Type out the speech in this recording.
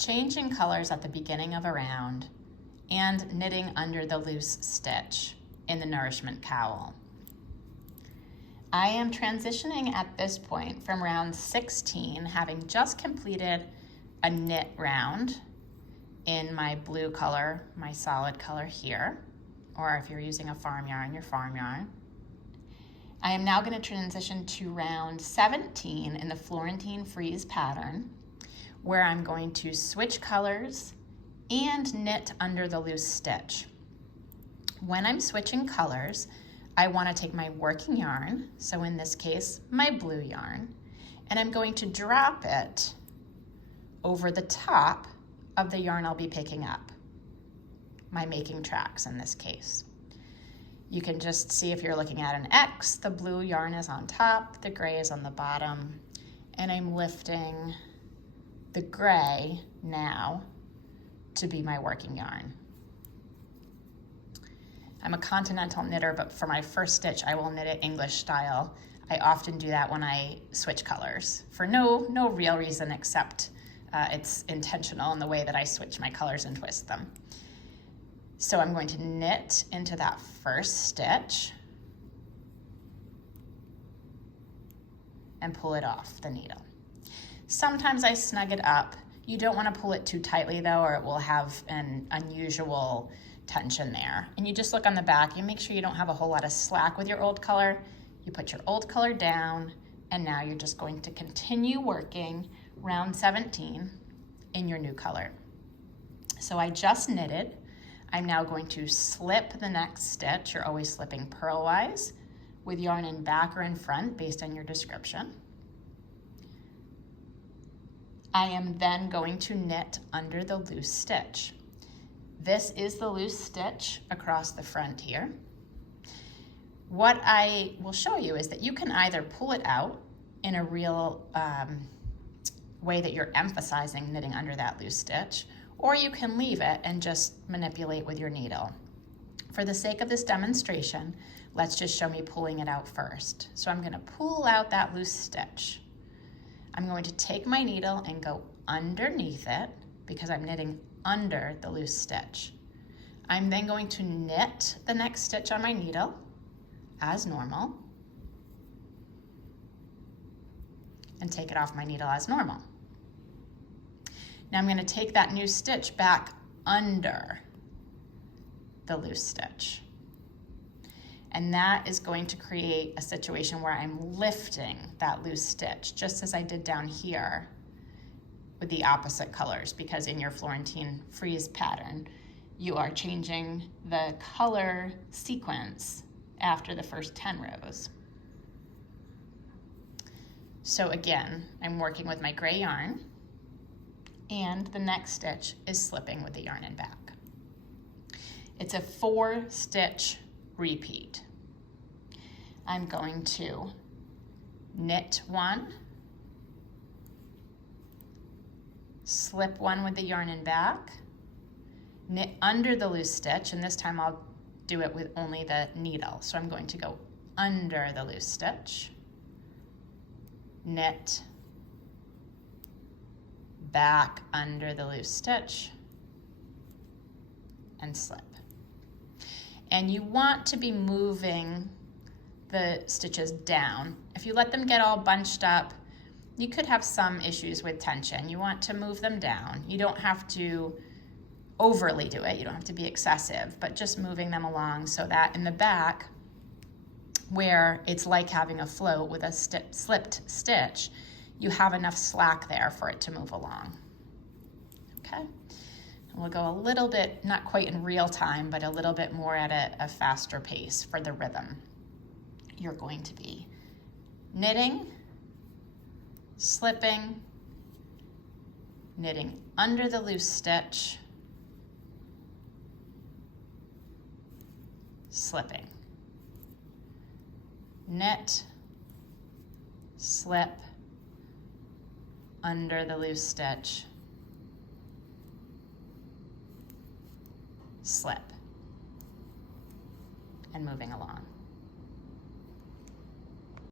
changing colors at the beginning of a round, and knitting under the loose stitch in the Nourishment Cowl. I am transitioning at this point from round 16, having just completed a knit round in my blue color, my solid color here, or if you're using a farm yarn, your farm yarn. I am now going to transition to round 17 in the Florentine Frieze pattern, where I'm going to switch colors and knit under the loose stitch. When I'm switching colors, I want to take my working yarn, so in this case, my blue yarn, and I'm going to drop it over the top of the yarn I'll be picking up, my making tracks in this case. You can just see if you're looking at an X, the blue yarn is on top, the gray is on the bottom, and I'm lifting the gray now to be my working yarn. I'm a continental knitter, but for my first stitch, I will knit it English style. I often do that when I switch colors for no real reason except it's intentional in the way that I switch my colors and twist them. So I'm going to knit into that first stitch and pull it off the needle. Sometimes I snug it up. You don't want to pull it too tightly though, or it will have an unusual tension there. And you just look on the back, you make sure you don't have a whole lot of slack with your old color. You put your old color down, and now you're just going to continue working round 17 in your new color. So I just knitted. I'm now going to slip the next stitch. You're always slipping purlwise with yarn in back or in front based on your description. I am then going to knit under the loose stitch. This is the loose stitch across the front here. What I will show you is that you can either pull it out in a real way that you're emphasizing knitting under that loose stitch, or you can leave it and just manipulate with your needle. For the sake of this demonstration, let's just show me pulling it out first. So I'm going to pull out that loose stitch. I'm going to take my needle and go underneath it because I'm knitting under the loose stitch. I'm then going to knit the next stitch on my needle as normal and take it off my needle as normal. Now I'm going to take that new stitch back under the loose stitch. And that is going to create a situation where I'm lifting that loose stitch, just as I did down here with the opposite colors, because in your Florentine Frieze pattern, you are changing the color sequence after the first 10 rows. So again, I'm working with my gray yarn, and the next stitch is slipping with the yarn in back. It's a 4-stitch repeat. I'm going to knit one, slip one with the yarn in back, knit under the loose stitch, and this time I'll do it with only the needle. So I'm going to go under the loose stitch, knit, back under the loose stitch, and slip. And you want to be moving the stitches down. If you let them get all bunched up, you could have some issues with tension. You want to move them down. You don't have to overly do it. You don't have to be excessive, but just moving them along so that in the back, where it's like having a float with a slipped stitch, you have enough slack there for it to move along. Okay? And we'll go a little bit, not quite in real time, but a little bit more at a faster pace for the rhythm. You're going to be knitting, slipping, knitting under the loose stitch, slipping, knit, slip, under the loose stitch, slip, and moving along.